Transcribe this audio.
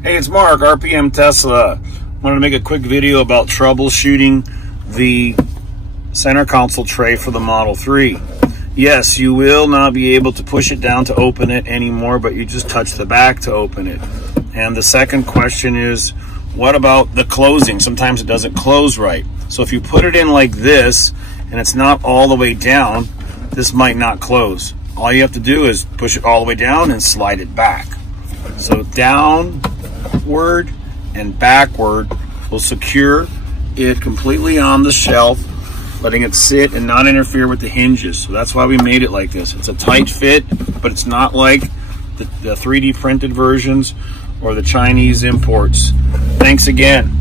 Hey, it's Mark, RPM Tesla. Wanted to make a quick video about troubleshooting the center console tray for the Model 3. Yes, you will not be able to push it down to open it anymore, but you just touch the back to open it. And the second question is, what about the closing? Sometimes it doesn't close right. So if you put it in like this and it's not all the way down, this might not close. All you have to do is push it all the way down and slide it back. So downward and backward will secure it completely on the shelf, letting it sit and not interfere with the hinges. So that's why we made it like this. It's a tight fit, but it's not like the 3D printed versions or the Chinese imports. Thanks again.